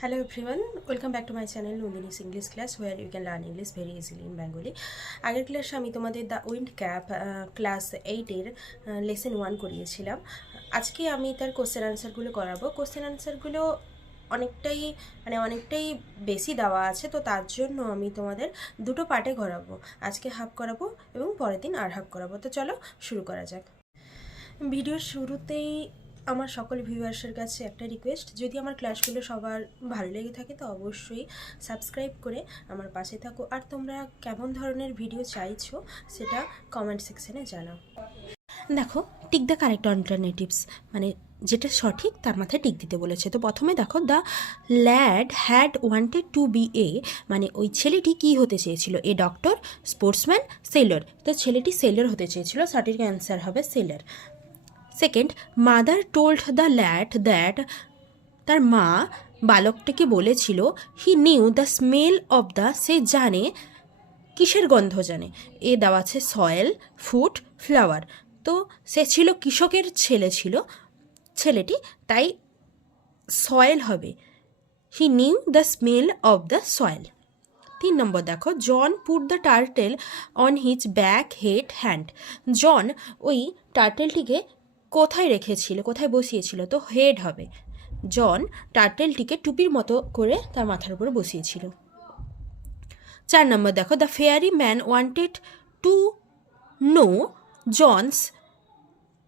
Hello everyone, welcome back to my channel Nandini's English class where you can learn English very easily in Bengali. আগের ক্লাসে আমি তোমাদের the wind cap class 8 এর lesson 1 করিয়েছিলাম। আজকে আমি তার কোশ্চেন আনসারগুলো করাবো। কোশ্চেন আনসারগুলো অনেকটাই বেশি দেওয়া আছে, তো তার জন্য আমি তোমাদের দুটো পার্টে করাবো। আজকে হাফ করাবো এবং পরের দিন আর হাফ করাবো। তো চলো শুরু করা যাক। ভিডিওর শুরুতেই আমার সকল ভিউয়ার্সের কাছে একটা রিকোয়েস্ট, যদি আমার ক্লাসগুলো সবার ভালো লেগে থাকে তো অবশ্যই সাবস্ক্রাইব করে আমার পাশে থাকো, আর তোমরা কেমন ধরনের ভিডিও চাইছো সেটা কমেন্ট সেকশনে জানাও। দেখো, টিক দ্য কারেক্ট অল্টারনেটিভস, মানে যেটা সঠিক তার মাথায় টিক দিতে বলেছে। তো প্রথমে দেখো, the lad had wanted to be a, মানে ওই ছেলেটি কি হতে চেয়েছিল? A doctor, sportsman, sailor. তো ছেলেটি সেলর হতে চেয়েছিল, সঠিক অ্যান্সার হবে sailor. Second, mother told the lad that, তার মা বালকটাকে বলেছিল, he knew the smell of the, সে জানে, কিসের গন্ধ জানে? এ দেওয়া আছে সয়েল, ফুড, ফ্লাওয়ার। তো সে ছিল কৃষকের ছেলে ছিল ছেলেটি, তাই সয়েল হবে। He knew the smell of the soil. 3 নম্বর দেখো, John put the turtle on his back head hand. John ওই টার্টেলটিকে কোথায় রেখেছিল, কোথায় বসিয়েছিল? তো হেড হবে। জন টার্টেলটিকে টুপির মতো করে তার মাথার উপরে বসিয়েছিল। 4 নম্বর দেখো, the fairy man wanted to know John's,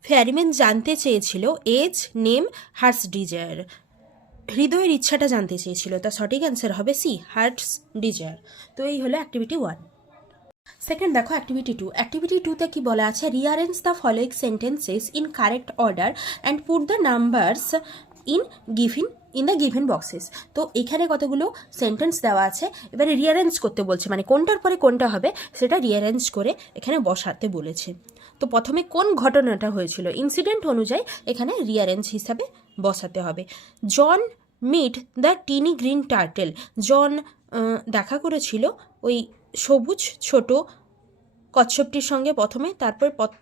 fairy man জানতে চেয়েছিল এজ, নেম, হার্টস ডিজায়ার, হৃদয়ের ইচ্ছাটা জানতে চেয়েছিল। তার সঠিক অ্যান্সার হবে সি, হার্টস ডিজায়ার। তো এই হলো অ্যাক্টিভিটি 1। সেকেন্ড দেখো, অ্যাক্টিভিটি 2। অ্যাক্টিভিটি 2তে কি বলা আছে? Rearrange the following sentences in correct order and put the numbers in the given boxes. তো এখানে কতগুলো সেন্টেন্স দেওয়া আছে, এবারে রিঅ্যারেঞ্জ করতে বলছে, মানে কোনটার পরে কোনটা হবে সেটা রিঅ্যারেঞ্জ করে এখানে বসাতে বলেছে। তো প্রথমে কোন ঘটনাটা হয়েছিল ইনসিডেন্ট অনুযায়ী এখানে রিঅ্যারেঞ্জ হিসাবে বসাতে হবে। John meet the tiny green turtle, John দেখা করেছিল ওই সবুজ ছোট কচ্ছপটির সঙ্গে প্রথমে।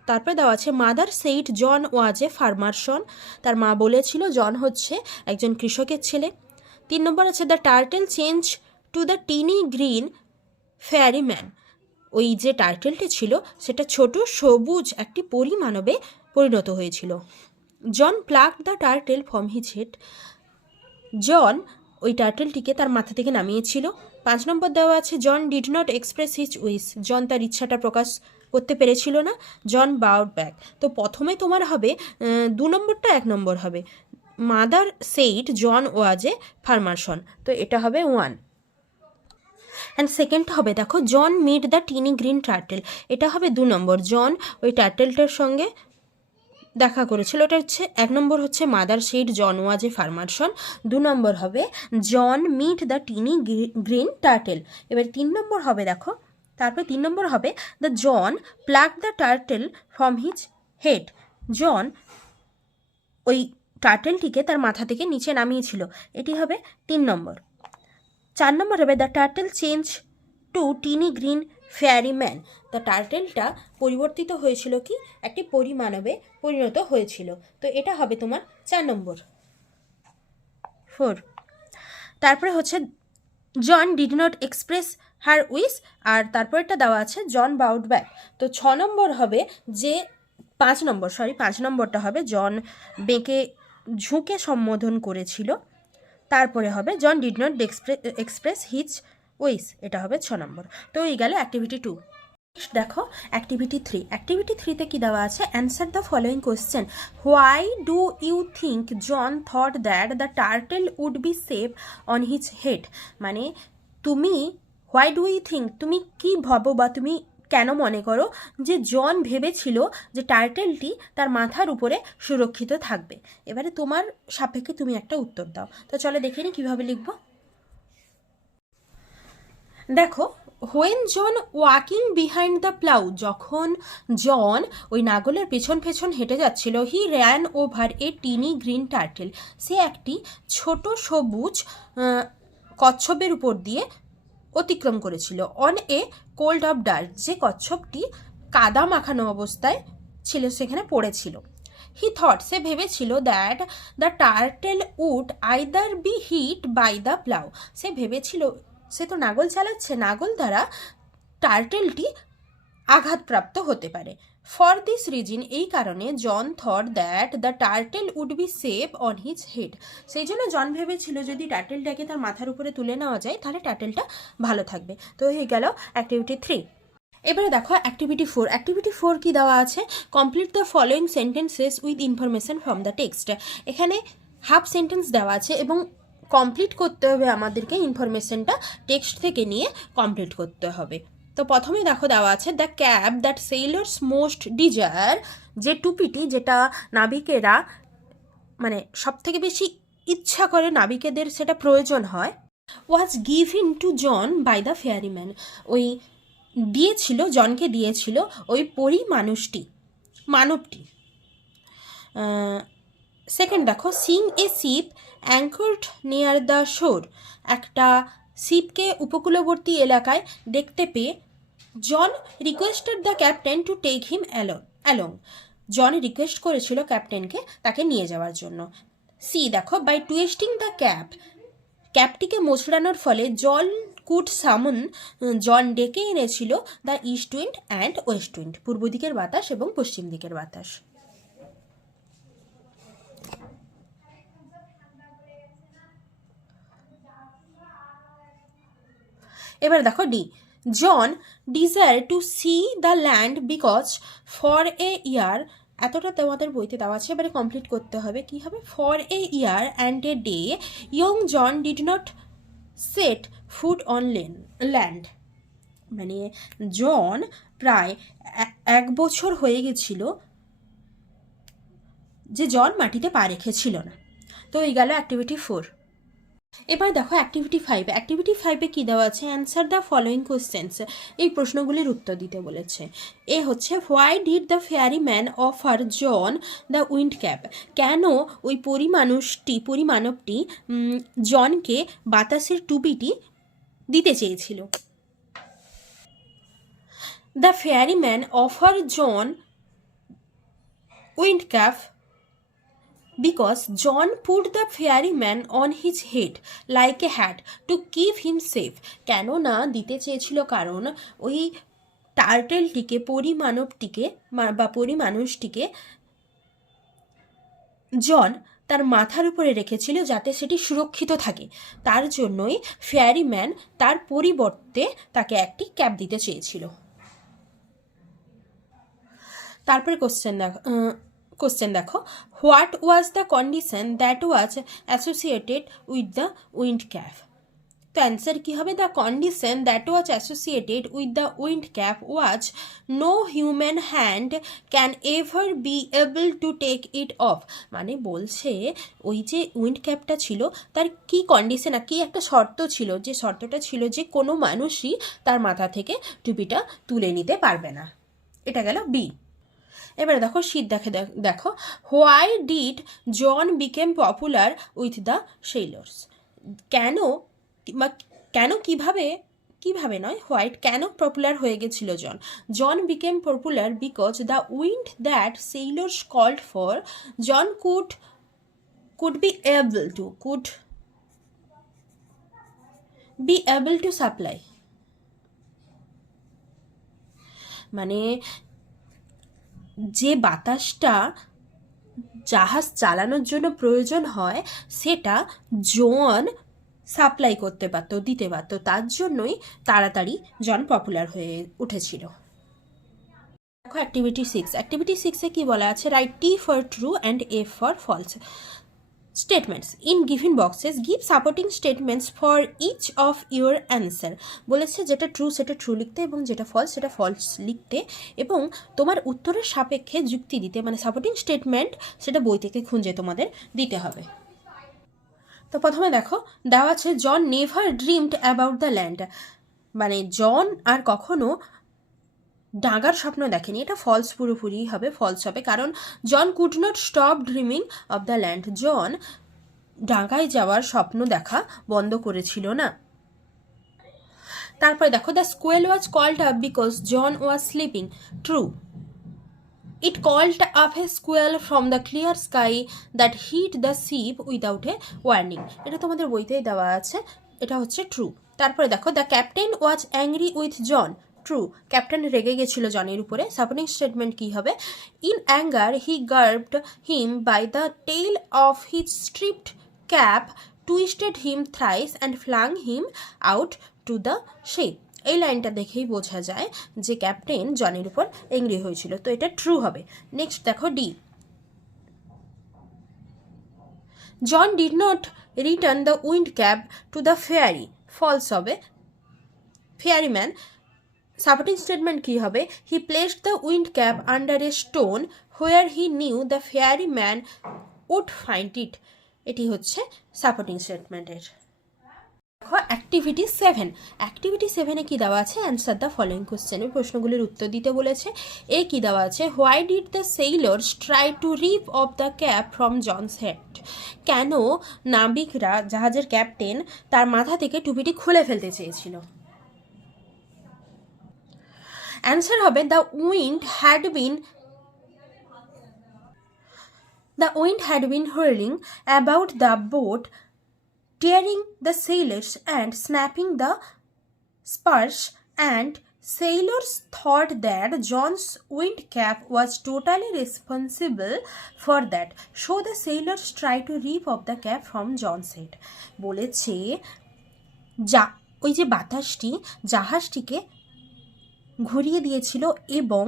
তারপরে দেওয়া আছে mother said John was a farmer son, তার মা বলেছিল জন হচ্ছে একজন কৃষকের ছেলে। 3 নম্বর আছে the turtle change to the tiny green fairy man, ওই যে টার্টেলটি ছিল সেটা ছোট সবুজ একটি পরিমানবে পরিণত হয়েছিল। John pluck the turtle from his head, John ওই টার্টেলটিকে তার মাথা থেকে নামিয়েছিল। 5 নম্বর দেওয়া আছে John did not express his wish, John তার ইচ্ছাটা প্রকাশ করতে পেরেছিল না। John bowed back. তো প্রথমে তোমার হবে 2 নম্বরটা 1 নম্বর হবে। Mother said John was a farmer son, তো এটা হবে 1। অ্যান্ড সেকেন্ড হবে দেখো, John meet the tiny green turtle, এটা হবে 2 নম্বর। জন ওই টার্টেলটার সঙ্গে দেখা করেছিল, এটা হচ্ছে 1 নম্বর হচ্ছে mother said John was a farmer son. 2 নম্বর হবে John meet the tiny green turtle. এবার 3 নম্বর হবে দেখো, তারপরে 3 নম্বর হবে the John pluck the turtle from his head, John ওই টার্টেলটিকে তার মাথা থেকে নিচে নামিয়েছিল, এটি হবে 3 নম্বর। 4 নম্বর হবে the turtle change to tiny green fairy man, the টার্টেলটা পরিবর্তিত হয়েছিল কি একটি পরিমানবে পরিণত হয়েছিল, তো এটা হবে তোমার 4 নম্বর। 4। তারপরে হচ্ছে John did not express her wish, আর তারপরেটা দেওয়া আছে জন বাউড ব্যাক। তো 6 নম্বর হবে যে 5 নম্বরটা হবে জন বেঁকে ঝুঁকে সম্বোধন করেছিল। তারপরে হবে John did not express his wish, এটা হবে 6 নম্বর। তো এই গেল অ্যাক্টিভিটি 2। দেখো অ্যাক্টিভিটি 3। অ্যাক্টিভিটি 3তে কি দেওয়া আছে? Answer the following question, why do you think John thought that the turtle would be safe on his head, মানে তুমি হোয়াই ডু ইউ থিঙ্ক, তুমি কি ভাবো বা তুমি কেন মনে করো যে জন ভেবেছিল যে টার্টেলটি তার মাথার উপরে সুরক্ষিত থাকবে? এবারে তোমার সাপেক্ষে তুমি একটা উত্তর দাও। তো চলো দেখে নিই কীভাবে লিখবো। দেখো, when John walking behind the plough, যখন জন ওই নাগলের পেছন পেছন হেঁটে যাচ্ছিল, he ran over a tiny green turtle, সে একটি ছোট সবুজ কচ্ছপের উপর দিয়ে অতিক্রম করেছিল। On a clod of dirt, যে কচ্ছপটি কাদা মাখানো অবস্থায় ছিল সেখানে পড়েছিল। হি থট, সে ভেবেছিল, that the turtle would either be hit by the plough, সে ভেবেছিল, সে তো নাগল চালাচ্ছে, নাগল দ্বারা টার্টেলটি আঘাতপ্রাপ্ত হতে পারে। ফর দিস রিজন, এই কারণে John thought that the turtle would be safe on his head, সেই জন্য জন ভেবেছিল যদি টার্টেলটাকে তার মাথার উপরে তুলে নেওয়া যায় তাহলে টার্টেলটা ভালো থাকবে। তো হয়ে গেল অ্যাক্টিভিটি 3। এবারে দেখো অ্যাক্টিভিটি 4। অ্যাক্টিভিটি 4 কি দেওয়া আছে? Complete the following sentences with information from the text. এখানে হাফ সেন্টেন্স দেওয়া আছে এবং কমপ্লিট করতে হবে আমাদেরকে, ইনফরমেশনটা টেক্সট থেকে নিয়ে কমপ্লিট করতে হবে। তো প্রথমে দেখো দেওয়া আছে, the cap that sailors most desire, যে টুপিটি যেটা নাবিকেরা মানে সব থেকে বেশি ইচ্ছা করে, নাবিকেদের সেটা প্রয়োজন হয়, was given to John by the fairy man, ওই দিয়েছিল, জনকে দিয়েছিল ওই পরি মানবটি। সেকেন্ড দেখো, seeing a ship anchored near the shore, একটা শিপকে উপকূলবর্তী এলাকায় দেখতে পেয়ে John requested the captain to take him along, John request করেছিল ক্যাপ্টেনকে তাকে নিয়ে যাওয়ার জন্য। সি দেখো, বাই টুইস্টিং দ্য ক্যাপটিকে মোচড়ানোর ফলে জন কুড সামন, জন ডেকে এনেছিল the east wind and west wind, পূর্ব দিকের বাতাস এবং পশ্চিম দিকের বাতাস। এবার দেখো D, John desire to see the land because for a year, এতটা তোমাদের বইতে দেওয়া আছে, এবারে কমপ্লিট করতে হবে। কি হবে? For a year and a day young John did not set foot on land, মানে জন প্রায় 1 বছর হয়ে গেছিল যে জন মাটিতে পা রেখেছিল না। তো এই গেল অ্যাক্টিভিটি 4। এবার দেখো অ্যাক্টিভিটি 5। অ্যাক্টিভিটি 5-এ কী দেওয়া আছে? অ্যান্সার দ্য ফলোয়িং কোয়েশ্চেন্স, এই প্রশ্নগুলির উত্তর দিতে বলেছে। এ হচ্ছে, why did the fairy man offer John the wind cap, কেন ওই পরিমানবটি জনকে বাতাসের টুপিটি দিতে চেয়েছিল। The fairy man offer John wind cap because John put the ferryman on his head like a hat to keep him safe, কেন না দিতে চেয়েছিল? কারণ ওই টার্টেলটিকে, পরিমানুষটিকে জন তার মাথার উপরে রেখেছিল যাতে সেটি সুরক্ষিত থাকে, তার জন্যই ফেয়ারিম্যান তার পরিবর্তে তাকে একটি ক্যাপ দিতে চেয়েছিল। তারপরে কোশ্চেন দেখো, what was the condition that was associated with the wind cap. তো অ্যান্সার কী হবে? The condition that was associated with the wind cap was no human hand can ever be able to take it off, মানে বলছে ওই যে wind ক্যাপটা ছিল তার কি কন্ডিশন, কি একটা শর্ত ছিল, যে শর্তটা ছিল যে কোনো মানুষই তার মাথা থেকে টুপিটা তুলে নিতে পারবে না। এটা গেল বি। এবারে দেখো শীত দেখো, why did John became popular with the sailors, কিভাবে নয়, হোয়াইট কেন পপুলার হয়ে গেছিল John became popular because the wind that sailors called for John could be able to supply, মানে যে বাতাসটা জাহাজ চালানোর জন্য প্রয়োজন হয় সেটা জন সাপ্লাই করতে পারতো, দিতে পারতো, তার জন্যই তাড়াতাড়ি জন পপুলার হয়ে উঠেছিল। দেখো অ্যাক্টিভিটি 6। অ্যাক্টিভিটি 6-এ কী বলা আছে? Write T for true and F for false statements in given boxes, give supporting statements for each of your answer. বলেছে যেটা ট্রু সেটা ট্রু লিখতে এবং যেটা ফলস সেটা ফলস লিখতে, এবং তোমার উত্তরের সাপেক্ষে যুক্তি দিতে, মানে সাপোর্টিং স্টেটমেন্ট সেটা বই থেকে খুঁজে তোমাদের দিতে হবে। তো প্রথমে দেখো দেওয়া আছে, John never dreamed about the land, মানে জন আর কখনো ডাঙার স্বপ্ন দেখেনি। এটা ফলস, পুরোপুরি হবে, ফলস হবে, কারণ John could not stop dreaming of the land, John ডাঙায় যাওয়ার স্বপ্ন দেখা বন্ধ করেছিল না। তারপরে দেখো, the squall was called up because John was sleeping, true. It called up a squall from the clear sky that hit the ship without a warning. এটা তোমাদের বইতেই দেওয়া আছে, এটা হচ্ছে ট্রু। তারপরে দেখো, the captain was angry with John. True, captain রেগে গেছিল জনের উপরে। সাপোর্টিং স্টেটমেন্ট কি হবে? In anger he grabbed him by the tail of his striped cap, twisted him thrice and flung him out to the ship. এই লাইনটা দেখেই বোঝা যায় যে ক্যাপ্টেন জনের উপর এংরি হয়েছিল, তো এটা ট্রু হবে। নেক্সট দেখো, D, John did not return the wind cap to the fairy. False হবে। ফেয়ারি ম্যান, সাপোর্টিং স্টেটমেন্ট কি হবে? He placed the wind cap under a stone where he knew the fairy man would find it. এটি হচ্ছে supporting স্টেটমেন্টের। Activity 7। Activity 7-এ কী দেওয়া আছে? Answer the following question. প্রশ্নগুলির উত্তর দিতে বলেছে। এ কী দেওয়া আছে? Why did the sailors try to rip off the cap from John's head. কেন নাবিকরা, জাহাজের ক্যাপ্টেন, তার মাথা থেকে টুপিটি খুলে ফেলতে চেয়েছিল? অ্যান্সার হবে the wind had been whirling about the boat, tearing the sails and snapping the spars, and sailors thought that John's wind cap was totally responsible for that, so the sailors tried to rip off the cap from John's head. বলেছে ওই যে বাতাসটি জাহাজটিকে ঘুরিয়ে দিয়েছিল এবং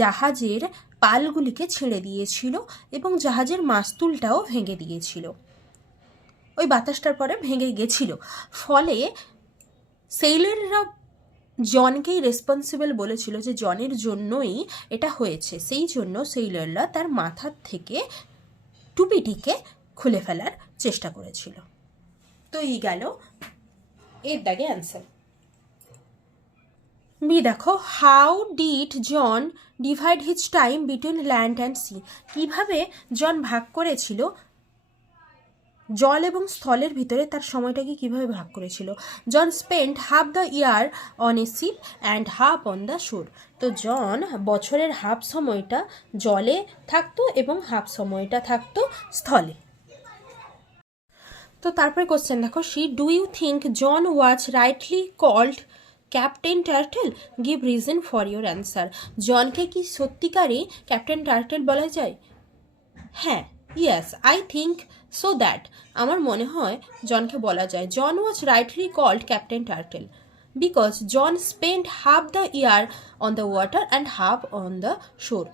জাহাজের পালগুলিকে ছেড়ে দিয়েছিল এবং জাহাজের মাস্তুলটাও ভেঙে দিয়েছিল। ওই বাতাসটার পরে ভেঙে গেছিল, ফলে সেইলাররা জনকেই রেসপন্সিবল বলেছিল যে জনের জন্যই এটা হয়েছে, সেই জন্য সেইলাররা তার মাথার থেকে টুপিটিকে খুলে ফেলার চেষ্টা করেছিল। তো এই গেল এর দাগে অ্যান্সার। বি দেখো, how did John divide his time between land and sea. কীভাবে জন ভাগ করেছিল জল এবং স্থলের ভিতরে তার সময়টাকে কিভাবে ভাগ করেছিল? John spend half the year on a ship and half on the shore. তো জন বছরের হাফ সময়টা জলে থাকতো এবং হাফ সময়টা থাকতো স্থলে। তো তারপরে কোশ্চেন দেখো, do you think John was rightly called captain turtle? Give reason for your answer. জনকে কি সত্যিকারই ক্যাপ্টেন টার্টেল বলা যায়? হ্যাঁ, yes, I think so that. আমার মনে হয় জনকে বলা যায়। John was rightly called captain turtle because John spend half the year on the water and half on the shore.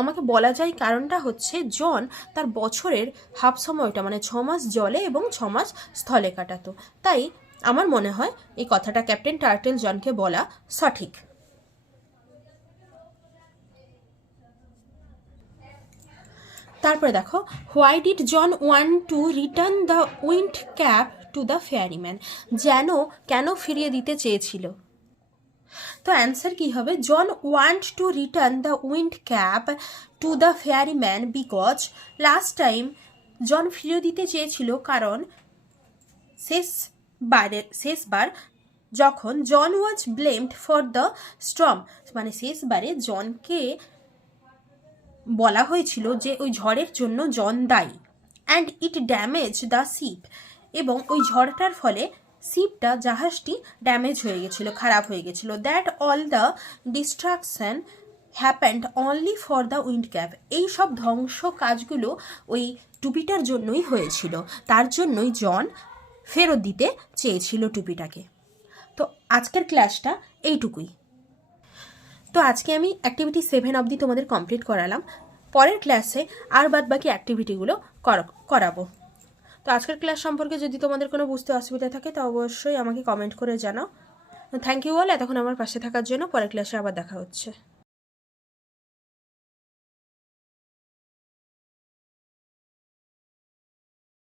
আমাকে বলা যায় কারণটা হচ্ছে জন তার বছরের হাফ সময়টা মানে 6 মাস জলে এবং 6 মাস স্থলে কাটাতো। তাই আমার মনে হয় এই কথাটা ক্যাপ্টেন টার্টেল জনকে বলা সঠিক। তারপরে দেখো, why did John want to return the wind cap to the fairy man. কেন ফিরিয়ে দিতে চেয়েছিল? তো অ্যান্সার কি হবে? John want to return the wind cap to the fairy man because last time John ফিরিয়ে দিতে চেয়েছিল কারণ শেষবার যখন John was blamed for the storm, মানে শেষবারে জনকে বলা হয়েছিল যে ওই ঝড়ের জন্য জন দায়ী, and it damage the ship, এবং ওই ঝড়টার ফলে শিপটা, জাহাজটি ড্যামেজ হয়ে গেছিলো, খারাপ হয়ে গেছিলো। That all the distraction happened only for the wind cap. এই সব ধ্বংস কাজগুলো ওই টুপিটার জন্যই হয়েছিল, তার জন্যই জন ফেরত দিতে চেয়েছিল টুপিটাকে। তো আজকের ক্লাসটা এইটুকুই। তো আজকে আমি অ্যাক্টিভিটি 7 অবধি তোমাদের কমপ্লিট করালাম। পরের ক্লাসে আর বাদ বাকি অ্যাক্টিভিটিগুলো করাবো। তো আজকের ক্লাস সম্পর্কে যদি তোমাদের কোনো বুঝতে অসুবিধা থাকে তো অবশ্যই আমাকে কমেন্ট করে জানাও। থ্যাংক ইউ অল এতক্ষণ আমার পাশে থাকার জন্য। পরের ক্লাসে আবার দেখা হচ্ছে।